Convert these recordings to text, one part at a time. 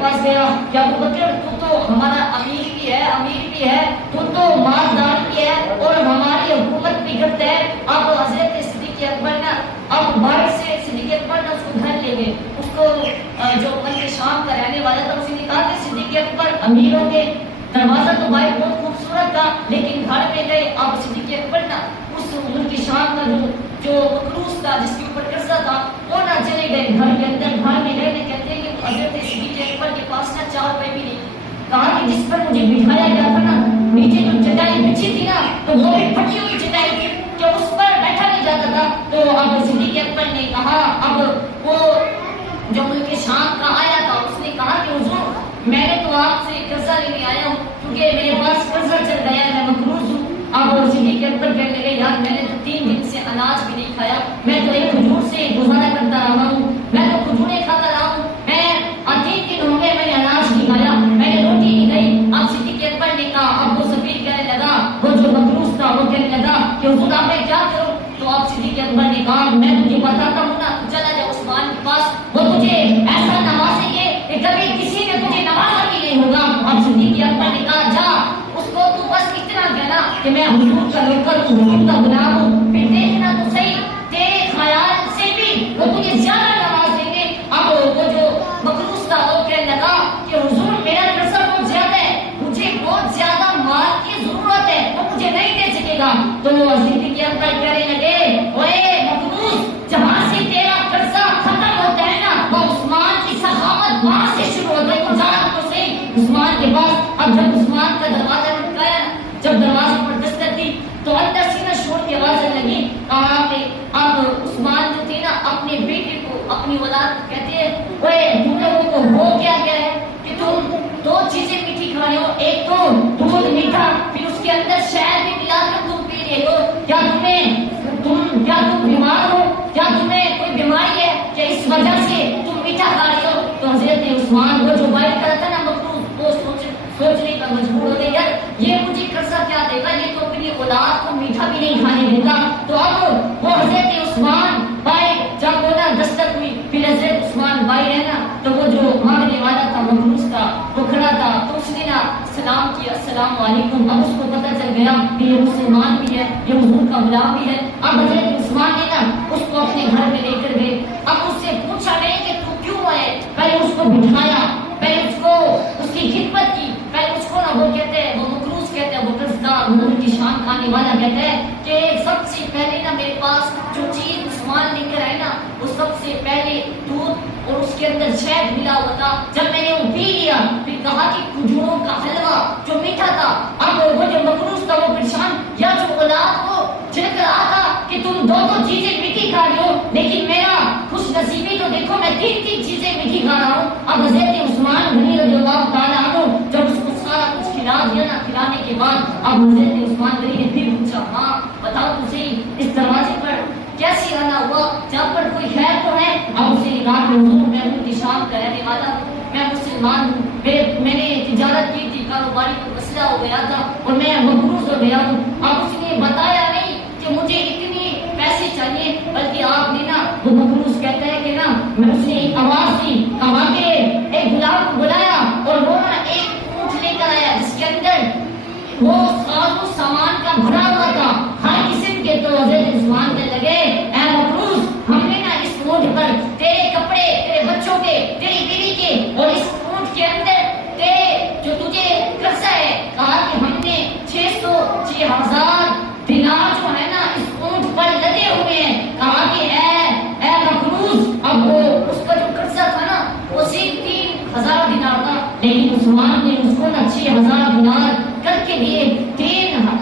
पास गया कि अबू बकर तू तो हमारा अमीर भी है, तू तो मालदार भी है और हमारी हुकूमत भी करता है। अब हजरत सिद्दीक़ अकबर ना अब बाहर से सिद्दीक़ अकबर ना उसको घर ले गए, उसको जो मलिक शाम का रहने वाला था उसने कहा कि सिद्दीक़ अकबर अमीर होंगे, दरवाजा तो भाई बहुत खूबसूरत था, लेकिन घर में गए अब सिद्दीक़ अकबर ना उस मुल्क शाम का जो मकरूज था जिसके ऊपर कर्जा था वो ना चले गए घर के अंदर। घर में गए कहते हैं कि हजरत सिद्दीक़ अकबर के पास ना 4 रुपए भी नहीं, कहा कि जिस पर मुझे बिठाया गया था ना नीचे जो चटाई बिछी थी ना तो वो भी फटी हुई चटाई थी कि उस पर बैठा नहीं जाता था। तो अब सिद्दीक़ अकबर ने कहा, अब वो जो मुल्क शाम का आया था उसने कहा कि हुजूर मैंने तो आपसे कर्जा लेने आया हूँ क्योंकि मेरे पास कर्जा चल गया है, मैं मकरूज हूँ। अब सिद्दीक़ अकबर कहने लगे यार मैंने तो 3 दिन से अनाज भी नहीं खाया, मैं तो एक खजूर से गुजारा करता रहा हूँ, मैं तो खजूरें खाता रहा हूँ, मैं 3 दिन हो गए मैंने अनाज नहीं खाया, मैंने रोटी नहीं खाई। अब सिद्दीक़ अकबर ने कहा, अब वो सफीर कहने लगा, वो जो मकरूज था वो कहने लगा कि हुजूर आप मैं क्या करूँ? तो अब सिद्दीक़ अकबर ने कहा मैं तुझे बताता हूँ ना, चला जा उस्मान के पास, वो तुझे ऐसा नवाजेंगे कि कभी किसी ने तुझे नवाजा भी नहीं होगा। अब सिद्दीक़ अकबर ने कहा जा उसको तू बस इतना कहना कि मैं हुजूर का नौकर हूँ, हुजूर का गुलाम हूँ, फिर देखना तो सही तेरे ख्याल से भी वो तुझे ज्यादा नवाज देंगे। अब वो जो मकरूज था वो कहने लगा कि हुजूर मेरा कर्जा बहुत ज्यादा है, मुझे बहुत ज्यादा माल की जरूरत है, वो मुझे नहीं दे सकेगा। तो सिद्दीक़ अकबर कहने लगे ओए मकरूज जहाँ से तेरा कर्जा खत्म होता है ना वो उस्मान की सखावत वहां से शुरू होता है, तो जाना तो सही उस्मान के पास। अब जब उस्मान का दरवाजा खटकाया, जब दरवाजे पर दस्तक दी तो अंदर से ना शोर की आवाज लगी, कहा कि अब उस्मान जो थे ना अपने बेटे को अपनी औलाद को कहते हैं ओए तुम लोगों को हो क्या गया है कि तुम 2 चीजें मीठी खा रहे हो, एक तो दूध मीठा फिर उसके अंदर शहद भी मिलाकर तुम पी रहे हो, क्या तुम बीमार हो, क्या तुम्हें कोई बीमारी है, क्या इस वजह से तुम मीठा खा रहे हो? तो हजरत उस्मान वो जो बाइक कर था ना मकरूज वो सोचने का मजबूर हो गए यार ये मुझे कर्जा क्या देगा, ये तो अपनी औलाद को मीठा भी नहीं खाने देगा। तो अब वो हजरत उस्मान भाई जब वो ना दस्तक हुई फिर हजरत उस्मान भाई है ना तो वो जो मांगने वाला था मकरूज था वो खड़ा था तो उसने ना सलाम किया अस्सलाम वालेकुम। अब उसको पता चल गया कि ये मुसलमान भी है, ये हुजूर का गुलाम भी है। अब हजरत उस्मान ने ना उसको अपने घर में लेकर गए। अब उससे पूछा नहीं कि तू क्यों आए, पहले उसको बिठाया, पहले उसको उसकी खिदमत की, पहले उसको ना वो कहते हैं वो मकरूज कहते हैं वो कर्जदार वो उनकी शान खाने वाला कहते हैं कि सबसे पहले ना मेरे पास जो चीज उस्मान लेकर आए ना वो सबसे पहले दूध और उसके अंदर शहद मिला हुआ था। जब मैंने वो पी लिया फिर कहा कि खजूरों का हलवा जो मीठा था। अब वो जो मकरूज था वो परेशान या जो औलाद को झिड़क रहा था कि तुम 2 चीजें मीठी खा रहे हो लेकिन मेरा खुश नसीबी तो देखो मैं 3 चीजें मीठी खा रहा हूँ। अब हजरत उस्मान गनी रज़ियल्लाहु ताला अन्हु जब उसको सारा कुछ खिला दिया ना, खिलाने के बाद अब हजरत उस्मान गनी ने फिर पूछा हाँ बताओ तो सही इस दरवाजे पर कैसे आना हुआ, जहाँ पर कोई खैर तो है? अब उसे कहा कि हुजूर मैं उनकी शाम का रहने वाला हूँ, मैं मुसलमान हूँ, मैंने तिजारत की थी, कारोबारी को मसला हो गया था और मैं मकरूज हो गया हूँ। अब उसने बताया नहीं कि मुझे इतने पैसे चाहिए बल्कि आपने ना वो मकरूज कहता है कि ना मैं उसने एक आवाज दी, कहा कि एक गुलाम को बुलाया और वो ना एक ऊँट लेकर आया जिसके अंदर वो साजो सामान का भरा हुआ था हर किस्म के। तो हजरत उस्मान कहने लगे ऐ मकरूज हमने ना इस ऊँट पर तेरे कपड़े तेरे बच्चों के तेरी बीवी के और इस ऊँट के अंदर तेरे जो तुझे कर्जा है कहा कि हमने 6,000 दिनार जो है ना इस ऊँट पर लगे हुए हैं। कहा कि ऐ मकरूज अब वो उसका जो कर्जा था ना वो सिर्फ 3,000 दिनार था लेकिन उस्मान ने उसको ना 6,000 दिनार करके दिए। 3,000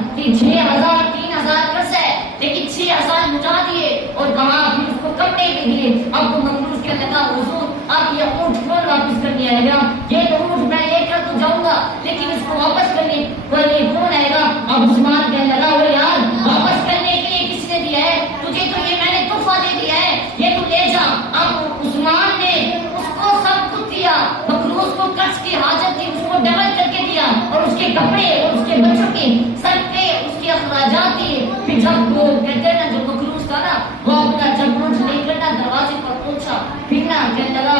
कर्जा है लेकिन 6,000 मुझा दिए और कहा फिर उसको कपड़े भी दिए। अब वो मकरूज के लगा हुजूर अब ये ऊँट कौन वापस करने आएगा, ये तो ऊँट मैं लेकर तो जाऊंगा लेकिन इसको वापस करने कौन आएगा? अब उस्मान कहने लगा वो यार वापस करने के लिए किसने दिया है तुझे, तो ये मैंने तोहफा दे दिया है, ये तू ले जा। अब उस्मान ने उसको सब कुछ दिया, मकरूज को कर्ज की हाजत थी उसको डबल करके दिया और उसके कपड़े और उसके बच्चों के सर पे उसके अखराजात दिए। फिर जब वो कहते हैं ना जो मकरूज था ना वो अपना जबरूट लेकर ना दरवाजे पर पहुंचा, फिर ना कहने लगा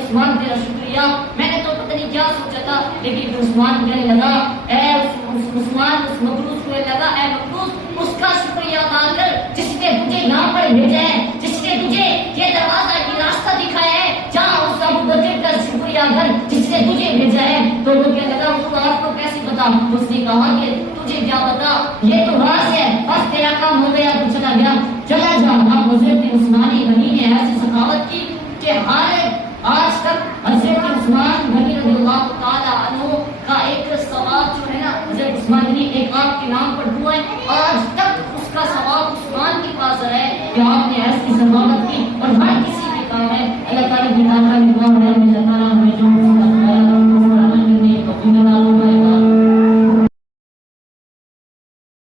उस्मान तेरा शुक्रिया, मैंने तो کیا سوچا تھا، لیکن عثمان کہنے لگا اے عثمان، اس مقروض کو لگا اے مقروض، اس کا شکریہ ادا کر جس نے تجھے یہاں پر بھیجا ہے، جس نے تجھے یہ دروازہ یہ راستہ دکھایا ہے، جہاں اس ابو بکر کا شکریہ کر جس نے تجھے بھیجا ہے۔ تو وہ کہنے لگا اس کو آپ کو کیسے پتا؟ اس نے کہا کہ تجھے کیا پتا، یہ تو راز ہے، بس تیرا کام ہو گیا تو چلا گیا، چلا جا۔ اب حضرت عثمانی غنی نے ایسی سخاوت کی کہ آج تک حضرت عثمان غنی رضی اللہ تعالی عنہ کا ایک ثواب جو ہے نا، حضرت عثمان غنی ایک آپ کے نام پر ہوا ہے، آج تک اس کا ثواب عثمان کے پاس ہے کہ آپ نے ایسی سخاوت کی اور ہر کسی کے کام ہے۔ اللہ تعالیٰ کی